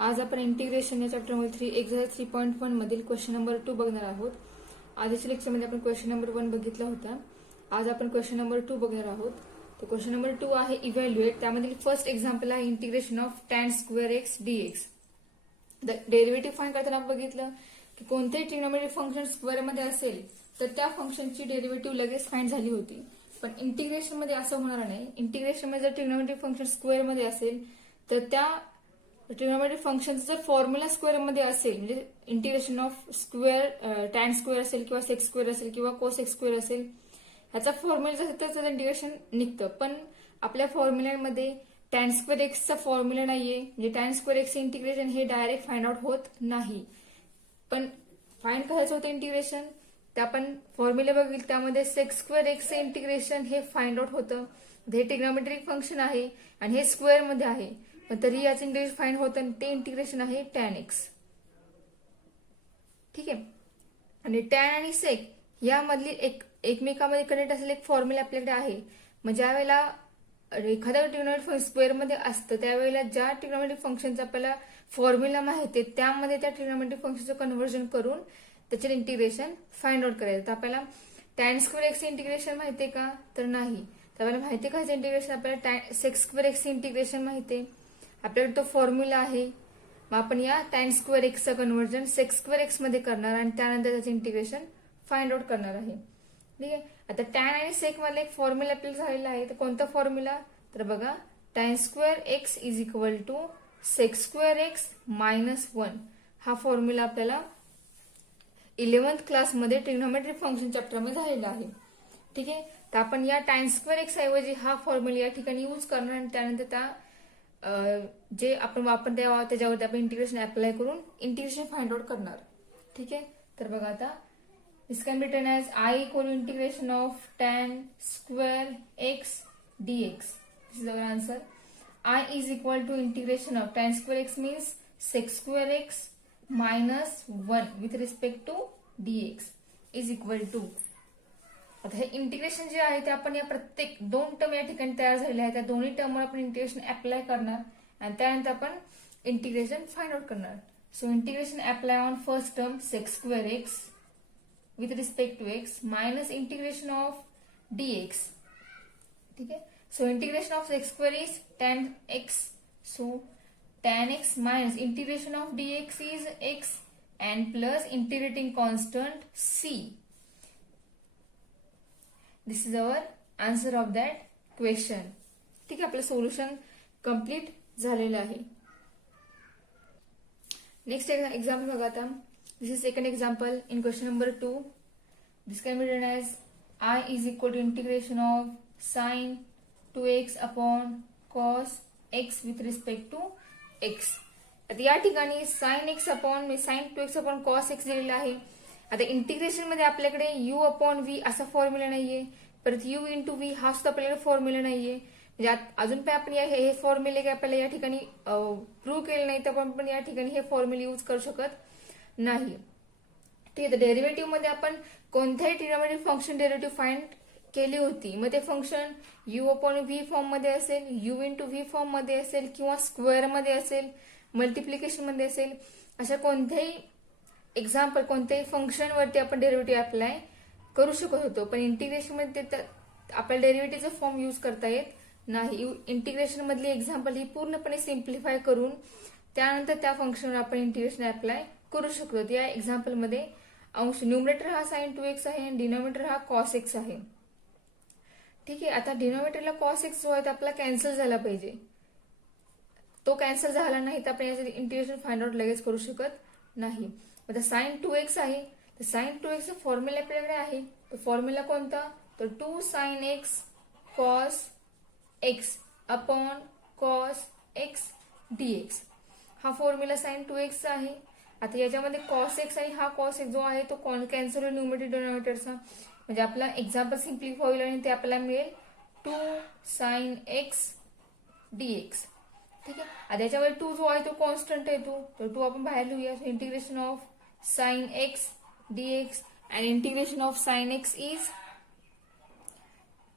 आज आपण इंटिग्रेशन या चॅप्टरमध्ये एक्झरसाइज 3.1 मधील क्वेश्चन नंबर 2 बघणार आहोत. आधीच्या लेक्चरमध्ये आपण क्वेश्चन नंबर 1 बघितला होता. आज आपण क्वेश्चन नंबर 2 बघणार आहोत. तो क्वेश्चन नंबर 2 आहे इव्हॅल्युएट. त्यामधील फर्स्ट एक्झाम्पल आहे integration of tan square x dx. Derivative find करताना आपण बघितलं की कोणतेही ट्रिग्नोमेट्रिक फंक्शन स्क्वेअर मध्ये असेल तर त्या फंक्शनची डेरिव्हेटिव्ह लगेच फाइंड झाली होती. पण इंटिग्रेशन मध्ये असं होणार नाही. इंटिग्रेशन मध्ये जर ट्रिग्नोमेट्रिक फंक्शन स्क्वेअर मध्ये असेल तर त्या ट्रिग्नोमेट्रिक फंक्शनचा जर फॉर्म्युला स्क्वेअर मध्ये असेल, म्हणजे integration of square tan square असेल किंवा सेक्स स्क्वेअर असेल किंवा कोसेक्स स्क्वेअर असेल, ह्याचा फॉर्म्युला असेल तर त्याचं इंटिग्रेशन निघतं. पण आपल्या फॉर्म्युल्यामध्ये टॅन स्क्वेअर एक्सचा फॉर्म्युला नाहीये, म्हणजे टॅन स्क्वेअर एक्स इंटिग्रेशन हे डायरेक्ट फाइंड आउट होत नाही. पण फाइंड करायचं होतं इंटिग्रेशन, ते आपण फॉर्म्युला बघितलं. त्यामध्ये सेक्स स्क्वेअर एक्सचं इंटिग्रेशन हे फाइंड आउट होतं. हे ट्रिग्नोमेट्रिक फंक्शन आहे आणि हे स्क्वेअर मध्ये आहे, पण तरी याचं इंटिग्रेशन फाइंड होतं आणि ते इंटिग्रेशन आहे टॅन एक्स. ठीक आहे. आणि टॅन आणि सेक यामधली एकमेकांमध्ये कनेक्ट असलेले एक फॉर्म्युला आपल्याकडे आहे. मग ज्या वेळेला एखाद्या ट्रिग्नोमेट्रिक फंक्शन स्क्वेअर मध्ये असतं त्यावेळेला ज्या ट्रिग्नोमेट्रिक फंक्शनचा आपल्याला फॉर्म्युला माहिती आहे त्यामध्ये त्या ट्रिग्नोमेट्रिक फंक्शनचं कन्व्हर्जन करून त्याचे इंटिग्रेशन फाइंड आउट करायचं. तर आपल्याला टॅन स्क्वेअर एक्स इंटिग्रेशन माहितीये का? तर नाही. तर आपल्याला माहिती का इंटिग्रेशन? आपल्याला सेक्स स्क्वेअर एक्स इंटिग्रेशन माहितीये, आपल्याकडे तो फॉर्म्युला आहे. मग आपण या टॅन स्क्वेअर एक्सचं कन्व्हर्जन सेक्स स्क्वेअर एक्स मध्ये करणार आणि त्यानंतर त्याचं इंटिग्रेशन फाइंड आउट करणार आहे. ठीक आहे. आता टॅन आणि सेक मध्ये एक फॉर्म्युला आपल्याला झालेला आहे. तर कोणता फॉर्म्युला? तर बघा, tan square x is equal to sec square x -1. हा फॉर्म्युला आपल्याला 11th क्लासमध्ये ट्रिग्नोमेट्रिक फंक्शन चॅप्टर मध्ये झालेला आहे. ठीक आहे. तर आपण या टॅन स्क्वेअर एक्स ऐवजी हा फॉर्म्युला या ठिकाणी यूज करणार आणि त्यानंतर त्या जे आपण वापरते त्याच्यावरती आपण इंटिग्रेशन अप्लाय करून इंटिग्रेशन फाइंड आउट करणार. ठीक आहे. तर बघा, आता this can be written as I equal integration of tan square x dx. This is our answer. I is equal to integration of tan square x means sec square x -1 with respect to dx is equal to. आता हे integration जे आहे ते आपण या प्रत्येक 2 term या ठिकाणी तयार झालेल्या आहेत. त्या दोन्ही टर्मवर आपण इंटिग्रेशन अप्लाय करणार आणि त्यानंतर आपण इंटिग्रेशन फाइंड आउट करणार. So integration apply on first term sec square x with respect to x minus integration of dx. ठीक आहे. So integration of sec square is tan x. So tan x minus integration of dx is x and plus integrating constant c. This is our answer of that question. ठीक आहे. आपलं solution complete झालेलं आहे. Next example बघा. आता this is second example in question number 2. This can be written as I is equal to integration of sin 2x upon cos x with respect to x. आता या ठिकाणी sign x upon sign 2x upon cos x दिलेला आहे. आता integration मध्ये आपल्याकडे u upon v असा formula नाहीये, परत u इंटू v हा सुद्धा आपल्याकडे फॉर्म्युला नाहीये. म्हणजे अजून पण आपण हे फॉर्म्युले काय आपल्याला या ठिकाणी प्रूव्ह केले नाही, तर आपण या ठिकाणी हे फॉर्म्युले यूज करू शकत नाही. ठीक आहे. तर डेरिव्हेटिव्ह मध्ये आपण कोणत्याही ट्रिग्नोमेट्रिक फंक्शन डेरिव्हेटिव्ह फाइंड केली होती. मग ते function u upon V form मध्ये असेल, u इंटू व्ही फॉर्म मध्ये असेल किंवा स्क्वेअर मध्ये असेल, मल्टिप्लिकेशन मध्ये असेल, अशा कोणत्याही एक्झाम्पल कोणत्याही फंक्शन वरती आपण डेरिव्हेटिव्ह अप्लाय करू शकत होतो. पण इंटिग्रेशन मध्ये आपल्याला डेरिव्हेटिव्हचा फॉर्म यूज करता येत नाही. इंटिग्रेशन मधली एक्झाम्पल ही पूर्णपणे सिम्प्लिफाय करून त्यानंतर त्या फंक्शनवर आपण इंटिग्रेशन अप्लाय करू शकतो. या एक्झाम्पल मध्ये अंश न्यूमरेटर हा साइन 2x आहे आणि डिनोमिनेटर हा कॉस एक्स आहे. ठीक आहे. आता डिनोमिनेटरला कॉस एक्स जो आहे तो आपला कॅन्सल झाला पाहिजे. तो कॅन्सल झाला नाही तर आपण याचं इंटिग्रेशन फाइंड आउट लगेच करू शकत नाही. आता साइन 2x आहे, तर साइन 2x चा फॉर्म्युला आपल्याकडे आहे. तो फॉर्म्युला कोणता? तर 2 sin x cos x upon cos x dx. हा फॉर्म्युला साइन 2x चा आहे. आता याच्यामध्ये cos x आणि हा cos x जो आहे तो कॅन्सल होईल न्यूमरेटर डिनोमिनेटरचा. म्हणजे आपला एक्झाम्पल सिम्प्लिफाय होईल आणि ते आपल्याला मिळेल 2 sin x dx. ठीक आहे. आता याच्यामध्ये 2 जो आहे तो कॉन्स्टंट येतो, तर 2 आपण बाहेर लिहूया. Integration of sin x dx and integration of sin x is,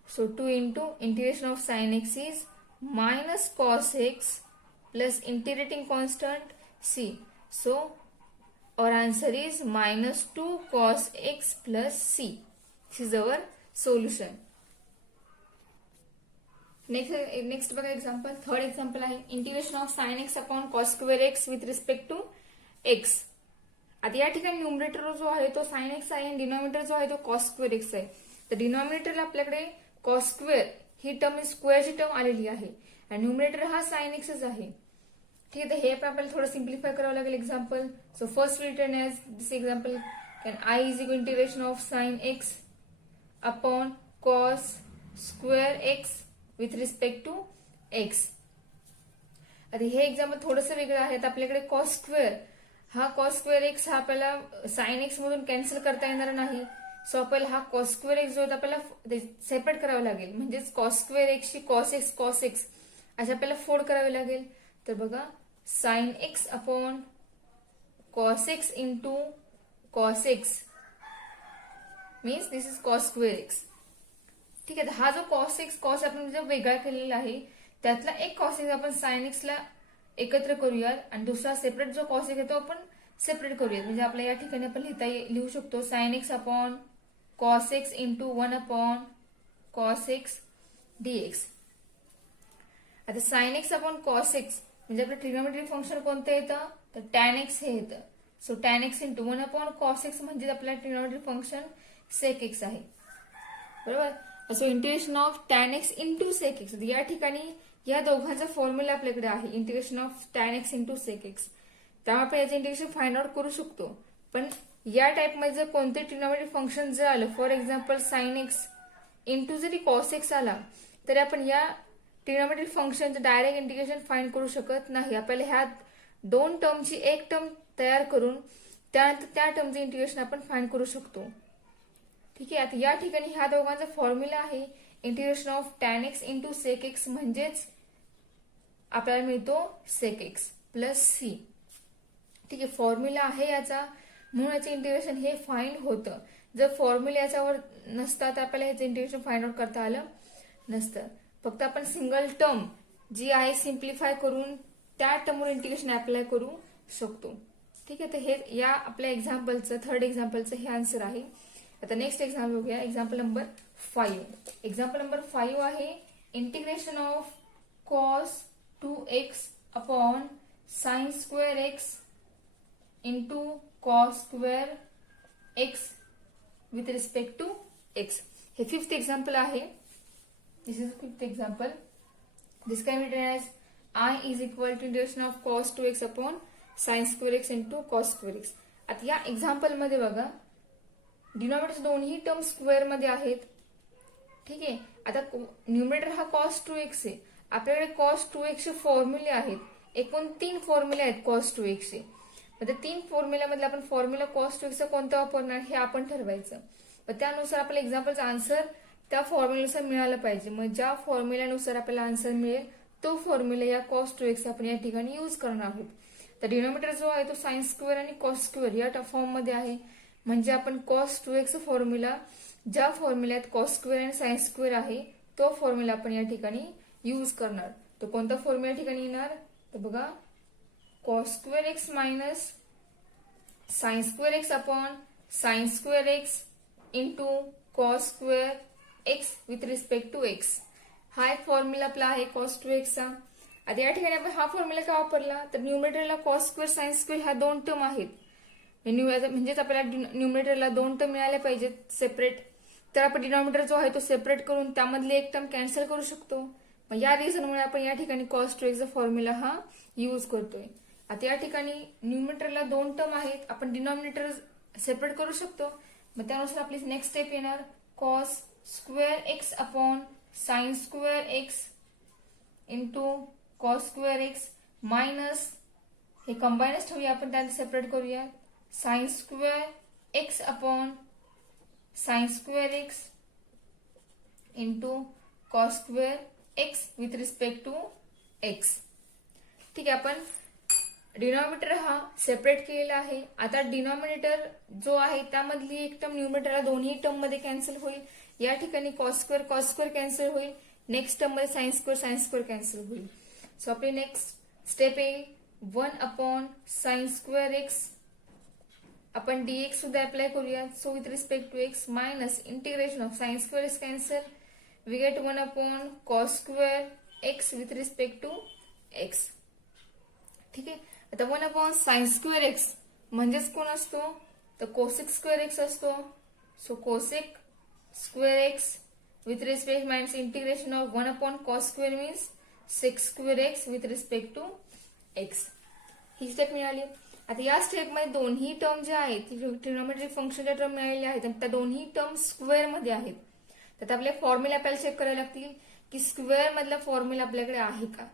so 2 into integration of sin x is minus cos x plus integrating constant c. So our answer is minus 2 cos x plus c. This is our solution. Next बघा example. Third example आहे integration of sine x upon cos square x with respect to x. आता या ठिकाणी numerator जो आहे तो sine x आहे आणि डिनॉमिनेटर जो आहे तो कॉस स्क्वेअर एक्स आहे. तर डिनॉमिनेटरला आपल्याकडे कॉस स्क्वेअर ही टर्म स्क्वेअरची टर्म आलेली आहे आणि न्यूमरेटर हा साइन एक्सच आहे. ठीक आहे, तर हे पण आपल्याला थोडं सिम्प्लिफाय करावं लागेल example. So first written as this example can I is equal integration of sine x upon cos square x with respect to x. आता हे एक्झाम्पल थोडंसं वेगळं आहे. तर आपल्याकडे कॉस स्क्वेअर हा कॉस स्क्वेअर एक्स हा आपल्याला साइन एक्स मधून कॅन्सल करता येणार नाही. सो आपल्याला हा कॉस स्क्वेअर एक्स जो होता आपल्याला सेपरेट करावा लागेल. म्हणजेच कॉस स्क्वेअर एक्सची कॉस एक्स अशा आपल्याला फोल्ड करावे लागेल. तर बघा sign x upon cos x into cos x means this is cos square x. ठीक आहे, हा जो कॉस एक्स कॉस आपण जो वेगळा केलेला आहे त्यातला एक कॉस एक्स आपण साइन एक्सला एकत्र करूयात आणि दुसरा सेपरेट जो कॉस एक्स आहे तो आपण सेपरेट करूयात. म्हणजे आपल्या या ठिकाणी आपण लिहू शकतो sin x upon cos x into 1 upon cos x dx. आता sin x upon cos x म्हणजे आपलं ट्रिग्नोमेट्रिक फंक्शन कोणतं येतं तर टॅन एक्स हे येतं. So tan x into 1 upon cos x म्हणजे आपल्या ट्रिग्नोमेट्रिक फंक्शन सेक एक्स आहे. बरोबर. So integration of tan x into sec x. या ठिकाणी या दोघांचा फॉर्म्युला आपल्याकडे आहे integration of tan x into sec x. त्यामुळे आपण याचं इंटिग्रेशन फाइंड आउट करू शकतो. पण या टाइपमध्ये जर कोणते ट्रिग्नोमेट्रिक फंक्शन जर आलं for example sine x into जरी कॉस एक्स आला तरी आपण या ट्रिग्नोमेट्रिक फंक्शनचं डायरेक्ट इंटिग्रेशन फाइंड करू शकत नाही. आपल्याला ह्या दोन टर्मची एक टर्म तयार करून त्यानंतर त्या टर्मचं इंटिग्रेशन आपण फाइंड करू शकतो. ठीक आहे, आता या ठिकाणी ह्या दोघांचा फॉर्म्युला आहे integration of tan x into sec x म्हणजेच आपल्याला मिळतो सेक एक्स प्लस सी. ठीक आहे, फॉर्म्युला आहे याचा म्हणून याचं इंटिग्रेशन हे फाइंड होतं. जर फॉर्म्युला याच्यावर नसता तर आपल्याला ह्याचं इंटिग्रेशन फाइंड आउट करता आलं नसतं. फक्त आपण सिंगल टर्म जी आहे सिम्प्लिफाय करून त्या टर्मवर इंटिग्रेशन अप्लाय करू शकतो. ठीक आहे, तर हे या आपल्या एक्झाम्पलचं थर्ड एक्झाम्पलचं हे आन्सर आहे. आता नेक्स्ट एक्झाम्पल बघूया. Example number 5. एक्झाम्पल नंबर 5 आहे integration of cos 2x upon sign square x into cos square x with respect to x. हे फिफ्थ एक्झाम्पल आहे. This is fifth example. This can be written as I is equal to integration of cos 2x upon sin square x into cos square x. आता या example मध्ये बघा denominator दोन्ही term square मध्ये आहेत. ठीक आहे, आता न्यूमरेटर हा cos 2x आहे. आपल्याकडे cos 2x चे फॉर्म्युले आहेत. एकूण 3 फॉर्म्युले आहेत cos 2x चे. त्या 3 फॉर्म्युल्यामधले आपण फॉर्म्युला cos 2x चा कोणता वापरणार हे आपण ठरवायचं. त्यानुसार आपल्या एक्झाम्पलचा आन्सर त्या फॉर्म्युल्यानुसार मिळाला पाहिजे. मग ज्या फॉर्म्युल्यानुसार आपल्याला आन्सर मिळेल तो फॉर्म्युला या cos 2x आपण या ठिकाणी यूज करणार आहोत. तर डिनॉमिनेटर जो आहे तो साइन स्क्वेअर आणि कॉस स्क्वेअर या फॉर्म मध्ये आहे. म्हणजे आपण cos 2x फॉर्म्युला ज्या फॉर्म्युल्यात कॉस स्क्वेअर आणि साइन स्क्वेअर आहे तो फॉर्म्युला आपण या ठिकाणी यूज करणार. तो कोणता फॉर्म्युला ठिकाणी येणार तर बघा cos square x minus sine square x upon sign square x into cos square x with respect to x. हा एक फॉर्म्युला आपला आहे cos 2x चा. आता या ठिकाणी आपण हा फॉर्म्युला का वापरला तर न्यूमरेटरला cos स्क्वेअर साइन स्क्वेअर ह्या 2 टर्म आहेत. म्हणजेच आपल्याला न्यूमरेटरला 2 टर्म मिळाल्या पाहिजेत सेपरेट. तर आपण डिनॉमिनेटर जो आहे तो सेपरेट करून त्यामधले एक टर्म कॅन्सल करू शकतो. मग या रिझनमुळे आपण या ठिकाणी cos 2x चा फॉर्म्युला हा यूज करतोय. आता या ठिकाणी न्यूमरेटरला 2 टर्म आहेत. आपण डिनॉमिनेटर सेपरेट करू शकतो. मग त्यानुसार आपली नेक्स्ट स्टेप येणार cos square x upon sign square x into cos square x minus हे कंबाईनच ठेवूया आपण त्याला सेपरेट करूया sine square x upon sign square x into cos square x with respect to x. ठीक आहे, आपण डिनॉमिनेटर हा सेपरेट केलेला आहे. आता डिनॉमिनेटर जो आहे त्यामधली एक टर्म न्यूमरेटरला दोन्ही टर्म मध्ये कॅन्सल होईल. या ठिकाणी कॉस स्क्वेअर कॅन्सल होईल. नेक्स्ट टर्म मध्ये साइन स्क्वेअर कॅन्सल होईल. सो आपली नेक्स्ट स्टेप येईल 1/sin²x, आपण dx सुद्धा अप्लाय करूया. So with respect to x minus integration of sin²x cancel, we get 1/cos² with respect to x. ठीक आहे. आता 1/sin²x म्हणजेच कोण असतो, तर cosec²x असतो. So cosec² with respect minus integration of 1/cos² means sec² with respect to x. He step मिळाली. आता या स्टेप मध्ये दोन्ही टर्म ज्या आहेत ट्रिग्नोमेट्रिक फंक्शनच्या टर्म मिळालेल्या आहेत आणि त्या दोन्ही टर्म स्क्वेअर मध्ये आहेत. तर आपले फॉर्म्युला आपल्याला चेक करायला लागतील की स्क्वेअर मधला फॉर्म्युला आपल्याकडे आहे का.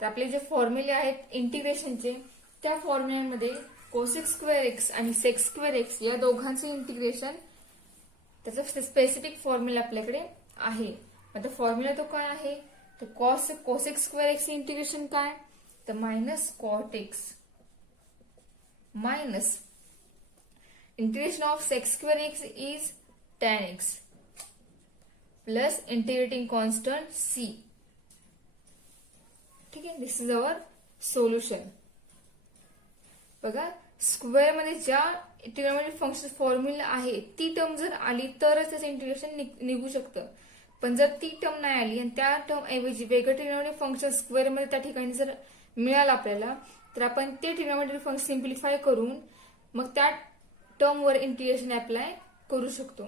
तर आपले जे फॉर्म्युले आहेत इंटिग्रेशनचे त्या फॉर्म्युल्यामध्ये cosec² आणि sec² या दोघांचे इंटिग्रेशन त्याचा स्पेसिफिक फॉर्म्युला आपल्याकडे आहे. आता फॉर्म्युला तो काय आहे, तर cosec² इंटिग्रेशन काय, तर minus cot x minus integration of sec² is tan x plus integrating constant c. ठीक आहे. This is our solution. बघा स्क्वेअर मध्ये ज्या ट्रिग्नोमेट्रिक फंक्शन फॉर्म्युला आहे ती टर्म जर आली तरच त्याचं इंटिग्रेशन निघू शकतं. पण जर ती टर्म नाही आली आणि त्या टर्म ऐवजी वेगळं ट्रिग्नोमेट्रिक फंक्शन स्क्वेअर मध्ये त्या ठिकाणी जर मिळालं आपल्याला तर आपण ते ट्रिग्नोमेट्रिक फंक्शन सिम्प्लिफाय करून मग त्या टर्मवर इंटिग्रेशन अप्लाय करू शकतो.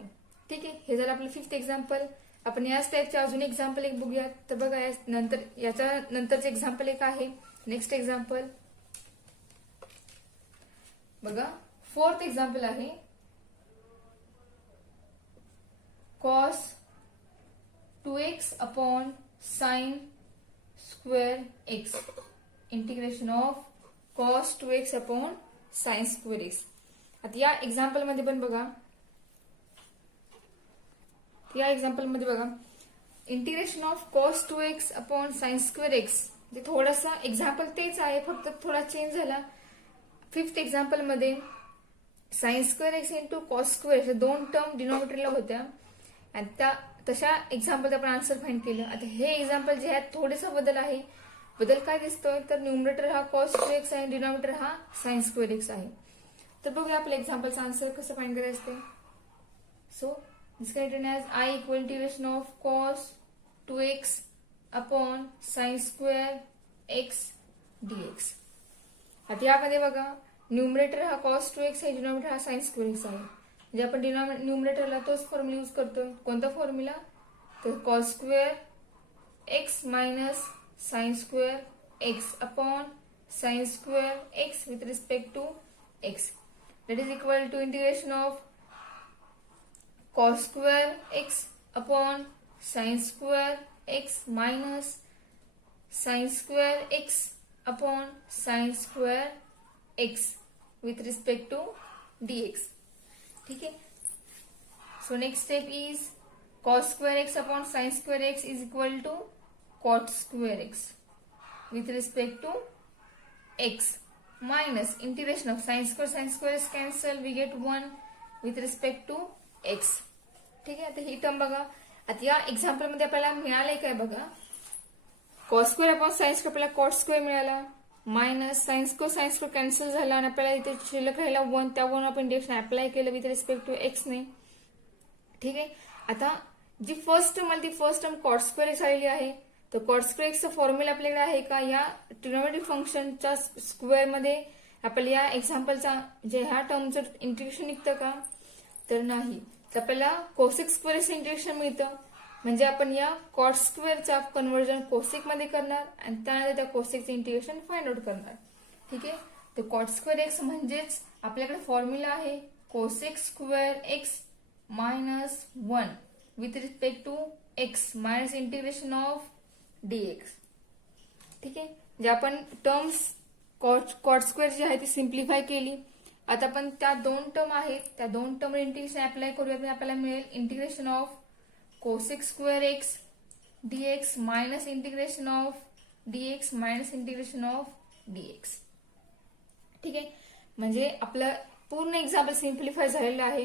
ठीक आहे. हे झालं आपलं 5th एक्झाम्पल. आपण याच टाईपचे अजून एक्झाम्पल एक बघूयात. तर बघा याच्या नंतरचे एक्झाम्पल एक आहे. नेक्स्ट एक्झाम्पल बघा. 4th एक्झाम्पल आहे cos 2x upon sin²x integration of cos 2x upon sin²x. आता या एक्झाम्पल मध्ये पण बघा, integration of cos 2x upon sin²x जे थोडासा एक्झाम्पल तेच आहे फक्त थोडा चेंज झाला. 5th एक्झाम्पल मध्ये sin² इंटू cos² दोन टर्म डिनॉमिनेटरला होत्या आणि त्या तशा एक्झाम्पल आपण आन्सर फाइंड केलं. आता हे एक्झाम्पल जे आहे थोडेसा बदल आहे. बदल काय दिसतोय, तर न्यूमरेटर हा cos 2x आहे, डिनॉमिनेटर हा sin² आहे. तर बघूया आपल्या एक्झाम्पलचा आन्सर कसं फाइंड करायचं ते. So this can written as I equal integration of cos 2x upon sin²x dx. आता यामध्ये बघा न्यूमरेटर हा cos 2x आहे, डिनॉमिनेटर हा sin²x आहे. म्हणजे आपण न्यूमरेटरला तोच फॉर्म्युला यूज करतोय. कोणता फॉर्म्युला, तर cos² minus sin² upon sin² with respect to x. That is equal to integration of cos² upon sin² minus sin² upon sin² with respect to dx. ठीक है. So next step is cos² upon sin² is equal to cot² with respect to x minus integration of sin² is cancel, we get 1 with respect to x. ठीक आहे. आता ही term बघा. आता या example मध्ये आपल्याला मिळालंय काय बघा, cos² अपॉन sin² आपल्याला cot² मिळाला मायनस sin² कॅन्सल झाला आणि आपल्याला इथे शिल्लक राहिला 1. त्या 1 आपण इंटिग्रेशन अप्लाय केलं विथ रिस्पेक्ट टू x ने. ठीक आहे. आता जी फर्स्ट टर्म आली ती फर्स्ट टर्म cot² आलेली आहे. तर cot² चा फॉर्म्युला आपल्याकडे आहे का, या ट्रिग्नोमेट्रिक फंक्शनच्या स्क्वेअर मध्ये आपल्याला या एक्झाम्पलचा जे ह्या टर्मचं इंटिग्रेशन निघतं का, तर नाही. तर आपल्याला cosec² इंटिग्रेशन मिळतं. म्हणजे आपण या cot² चा कन्व्हर्जन कोसेक मध्ये करणार आणि त्यानंतर त्या कोसेकचे इंटिग्रेशन फाइंड आउट करणार. ठीक आहे. तर cot² म्हणजेच आपल्याकडे फॉर्म्युला आहे cosec² minus 1 with respect to x minus integration of dx. ठीक आहे. जे आपण टर्म्स cot² जी आहे ती सिम्प्लिफाय केली. आता आपण त्या दोन टर्म आहेत त्या दोन टर्म इंटिग्रेशन अप्लाय करूया. आपल्याला मिळेल integration of cosec² dx minus integration of dx minus integration of dx. ठीक आहे. म्हणजे आपलं पूर्ण एक्झाम्पल सिम्प्लिफाय झालेलं आहे.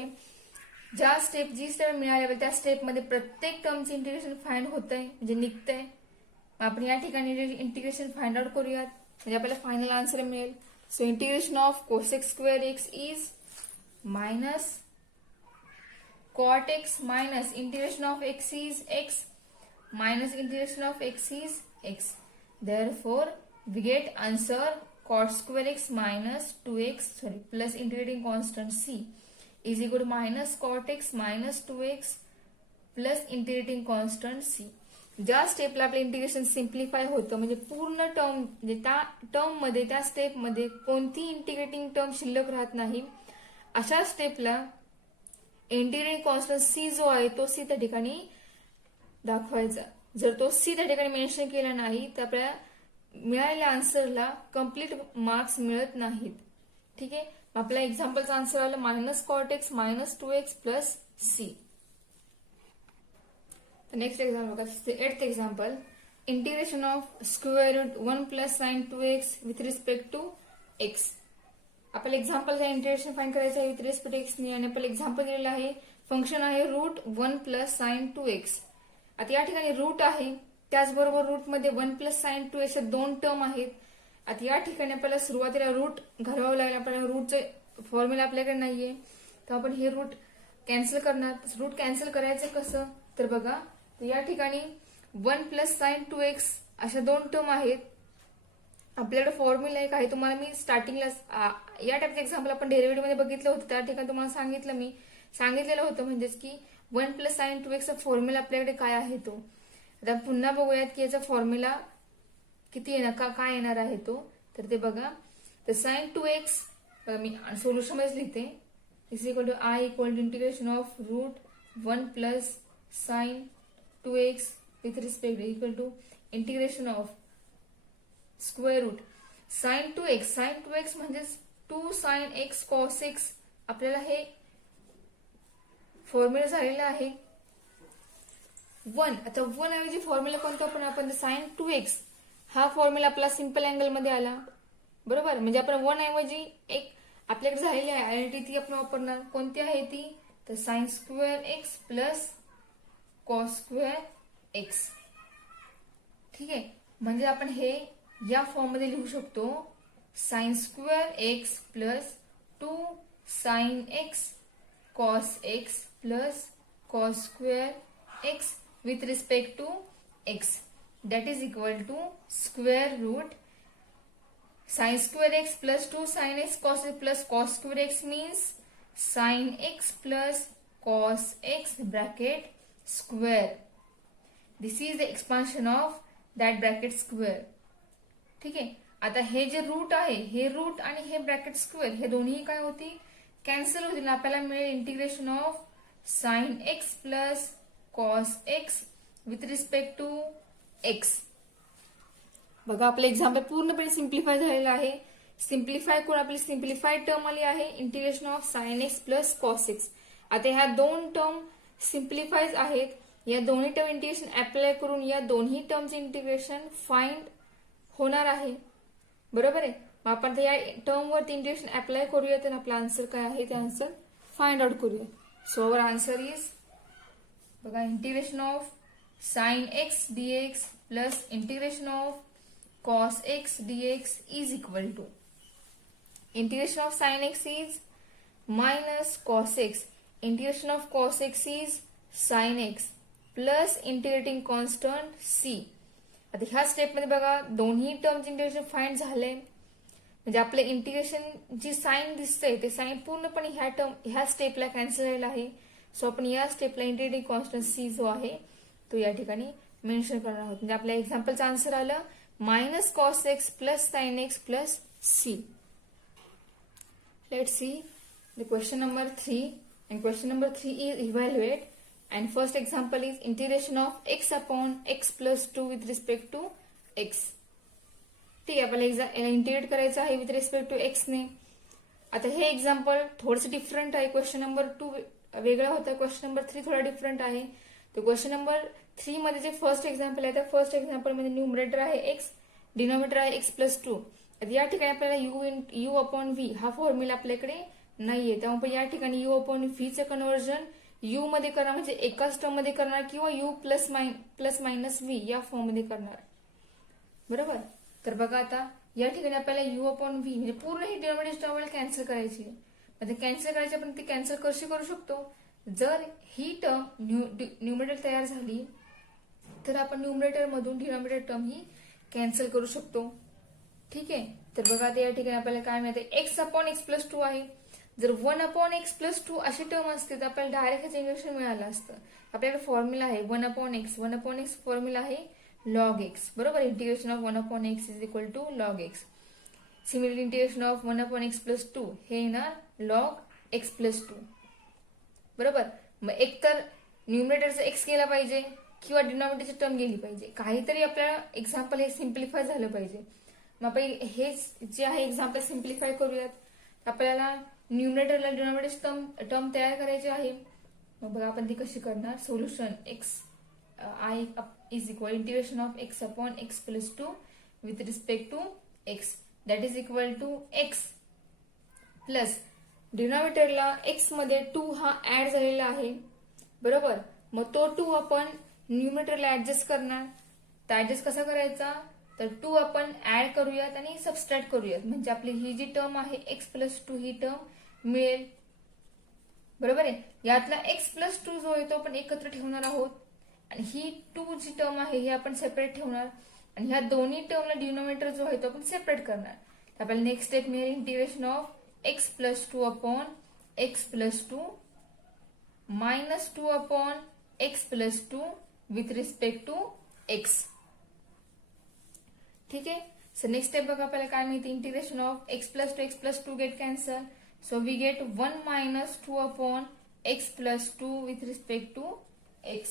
जी स्टेप मिळाली त्या स्टेपमध्ये प्रत्येक टर्मचे इंटिग्रेशन फाइंड होतंय म्हणजे निघतंय. आपण या ठिकाणी इंटिग्रेशन फाइंड आउट करूयात. म्हणजे आपल्याला फायनल आन्सर मिळेल. So integration of cosec square x is minus cot x minus integration of x is x minus integration of x is x. Therefore, we get answer cot square x minus 2x plus integrating constant c is equal to minus cot x minus 2x plus integrating constant c. ज्या स्टेपला आपलं integration simplify होतं म्हणजे पूर्ण term म्हणजे त्या term मध्ये त्या स्टेप मध्ये कोणती इंटिग्रेटिंग टर्म शिल्लक राहत नाही अशा स्टेपला इंटिग्रेटिंग कॉन्स्टंट सी जो आहे तो सी त्या ठिकाणी दाखवायचा. जर तो सी त्या ठिकाणी मेन्शन केला नाही तर आपल्याला मिळालेल्या आन्सरला कम्प्लीट मार्क्स मिळत नाहीत. ठीक आहे, आपल्या एक्झाम्पलचा आन्सर आला minus cot x minus 2x plus C. Next example बघा, 8th example. Integration of square root 1 plus sine 2x with respect to x. आपल्याला एक्झाम्पलचा इंटिग्रेशन फाइंड करायचं आहे विथ रिस्पेक्ट एक्स ने आणि आपल्याला एक्झाम्पल दिलेलं आहे फंक्शन आहे रूट 1 प्लस साइन 2x. आता या ठिकाणी रूट आहे त्याचबरोबर रूट मध्ये 1 प्लस साइन 2x दोन टर्म आहेत. आता या ठिकाणी आपल्याला सुरुवातीला रूट घालवावं लागेल. आपल्याला रूटचं फॉर्म्युला आपल्याकडे नाहीये तर आपण हे रूट कॅन्सल करणार. रूट कॅन्सल करायचं कसं तर बघा, या ठिकाणी 1 प्लस साइन 2x अशा दोन टर्म आहेत. आपल्याकडे फॉर्म्युला एक आहे, तुम्हाला मी स्टार्टिंगला या टाईपचं एक्झाम्पल आपण डेरिव्हेटिव्ह मध्ये बघितलं होतं त्या ठिकाणी तुम्हाला सांगितलेलं होतं म्हणजेच की 1 प्लस साइन 2x चा फॉर्म्युला आपल्याकडे काय आहे तो. आता पुन्हा बघूयात की याचा फॉर्म्युला किती येणार काय येणार आहे तो. तर ते बघा, तर साइन 2x मी सोल्युशन मध्येच लिहिते is equal to I equal to integration of root 1 plus sine 2x with respect equal to integration of square root sine 2x म्हणजेच 2 साइन x cos x. आपल्याला हे फॉर्म्युला झालेला आहे 1. आता 1 ऐवजी फॉर्म्युला कोणता आपण साइन 2x हा फॉर्म्युला आपला सिंपल अँगल मध्ये आला बरोबर. म्हणजे आपण 1 ऐवजी एक आपल्याकडे झालेली आहे आयडेंटिटी ती आपण वापरणार. कोणती आहे ती तर sine square x plus cos square x. ठीक आहे, म्हणजे आपण हे या फॉर्म मध्ये लिहू शकतो sine square x plus 2 sine x cos x plus cos square x with respect to x that is equal to square root sine square x plus 2 sine x cos x plus cos square x means sine x plus cos x bracket square. This is the expansion of that bracket square. ठीक आहे, आता हे जे route आहे हे route आणि हे bracket square हे दोन्ही काय होती कॅन्सल होतील. आपल्याला मिळेल integration of sine x plus cos x with respect to x. बघा आपलं एक्झाम्पल पूर्णपणे सिम्प्लिफाय झालेलं आहे. सिम्प्लिफाय करून आपली सिम्प्लिफाईड टर्म आली आहे integration of sine x plus cos x. आता ह्या दोन टर्म सिम्प्लिफाईज आहेत. या दोन्ही टर्म इंटिग्रेशन अप्लाय करून या दोन्ही टर्मचे इंटिग्रेशन फाइंड होणार आहे बरोबर आहे. मग आपण या टर्म वरती इंटिग्रेशन अप्लाय करूया तर आपला आन्सर काय आहे ते आन्सर फाइंड आउट करूया. सो अवर आन्सर इज बघा integration of sine x dx plus integration of cos x dx is equal to integration of sine x is minus cos x integration of cos x is sine x plus integrating constant C. आता ह्या स्टेपमध्ये बघा दोन्ही टर्मचे integration find झाले म्हणजे आपलं integration जी sign दिसतंय ते साइन पूर्णपणे ह्या स्टेपला कॅन्सल झालेला आहे. सो आपण या स्टेपला इंटिग्रेटिंग कॉन्स्टंट सी जो आहे तो या ठिकाणी मेन्शन करणार आहोत. म्हणजे आपल्या एक्झाम्पलचं आन्सर आलं minus cos x plus sine x plus C. Let see the question number 3 and question number 3 is evaluate and first example is integration of x upon x plus 2 with respect to x. ठीक आहे, आपल्याला integrate करायचं आहे with respect to x ने. आता हे example थोडंसं different आहे. क्वेश्चन नंबर 2 वेगळा होता, क्वेश्चन नंबर 3 थोडा डिफरंट आहे. तर क्वेश्चन नंबर 3 मध्ये जे फर्स्ट एक्झाम्पल आहे त्या फर्स्ट एक्झाम्पल मध्ये न्यूमरेटर आहे एक्स डिनोमिनेटर आहे एक्स प्लस 2. या ठिकाणी आपल्याला यू अपॉन व्ही हा फॉर्म्युला आपल्याकडे नाहीये त्यामुळे या ठिकाणी यू अपॉन व्हीचं कन्व्हर्जन यू मध्ये करणार म्हणजे एकाच टर्म मध्ये करणार किंवा यू प्लस मायनस व्ही या फॉर्म मध्ये करणार बरोबर. तर बघा आता या ठिकाणी आपल्याला u अपॉन व्ही म्हणजे पूर्ण ही डिनॉमिनेटर टर्म आपल्याला कॅन्सल करायची आहे. म्हणजे कॅन्सल करायची, आपण ती कॅन्सल कशी करू शकतो, जर ही टर्म न्यूमरेटर तयार झाली तर आपण न्यूमरेटर मधून डिनॉमिनेटर टर्म ही कॅन्सल करू शकतो. ठीक आहे. तर बघा आता या ठिकाणी आपल्याला काय मिळते, x upon x plus to आहे. जर 1 अपॉन एक्स प्लस टू अशी टर्म असते तर आपल्याला डायरेक्ट ह्याचं इंटिग्रेशन मिळालं असतं. आपल्याकडे फॉर्म्युला आहे 1 अपॉन एक्स फॉर्म्युला आहे लॉग एक्स, बरोबर. Integration of 1 upon x is equal to log x. Similar integration of 1 upon x plus two हे येणार लॉग एक्स प्लस टू, बरोबर. मग एक तर न्यूमरेटरचा एक्स गेला पाहिजे किंवा डिनॉमिनेटरची टर्म गेली पाहिजे, काहीतरी आपल्याला एक्झाम्पल हे सिम्प्लिफाय झालं पाहिजे. मग आपण हेच जे आहे एक्झाम्पल सिम्प्लिफाय करूयात. आपल्याला न्यूमरेटरला डिनॉमिनेटर टर्म तयार करायची आहे. मग बघा आपण ती कशी करणार. Solution x I is equal integration of x upon x plus two with respect to x that is equal to x plus डिनॉमिनेटरला एक्स मध्ये 2 हा ऍड झालेला आहे, बरोबर. मग तो 2 आपण न्यूमरेटरला ऍडजस्ट करणार. तर ऍडजस्ट कसा करायचा, तर 2 आपण ऍड करूयात आणि सबस्ट्रॅक्ट करूयात, म्हणजे आपली ही जी टर्म आहे x plus to he term मिळेल, बरोबर आहे. यातला एक्स प्लस टू जो आहे तो आपण एकत्र ठेवणार आहोत आणि ही 2 जी टर्म आहे ही आपण सेपरेट ठेवणार आणि ह्या दोन्ही टर्मला डिनॉमिनेटर जो आहे तो आपण सेपरेट करणार. तर आपल्याला नेक्स्ट स्टेप मिळेल integration of x plus two upon x plus two minus 2 upon x plus two with respect to x. ठीक आहे. सो नेक्स्ट स्टेप बघा आपल्याला काय मिळते, integration of x plus two get cancel. So we get 1 minus 2 upon x plus two with respect to x.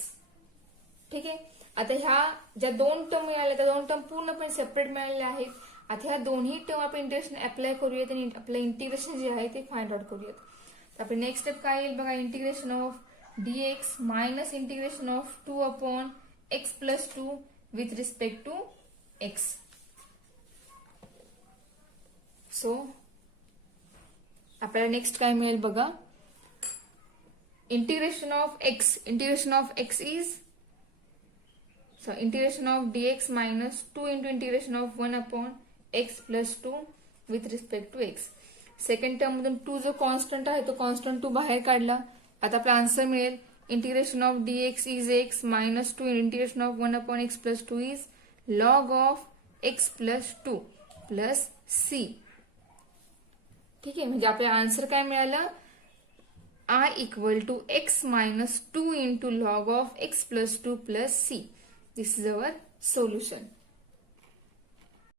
ठीक आहे. आता ह्या ज्या 2 टर्म मिळाल्या त्या 2 टर्म पूर्णपणे सेपरेट मिळालेल्या आहेत. आता ह्या दोन्ही टर्म आपण इंटिग्रेशन अप्लाय करूयात आणि आपलं इंटिग्रेशन जे आहे ते फाइंड आउट करूयात. तर आपली नेक्स्ट स्टेप काय येईल बघा, integration of dx minus integration of 2 upon x plus two with respect to x. So आपल्याला नेक्स्ट काय मिळेल बघा, integration of x is integration of dx minus 2 into integration of 1 upon x plus two with respect to x. Second term मधून 2 जो constant आहे तो constant 2 बाहेर काढला. आता आपला आन्सर मिळेल integration of dx is x minus 2 integration of 1 upon x plus two is log of x plus two plus C. ठीक आहे. म्हणजे आपल्याला आन्सर काय मिळालं, I equal to x minus 2 into log of x plus two plus C. This is our solution.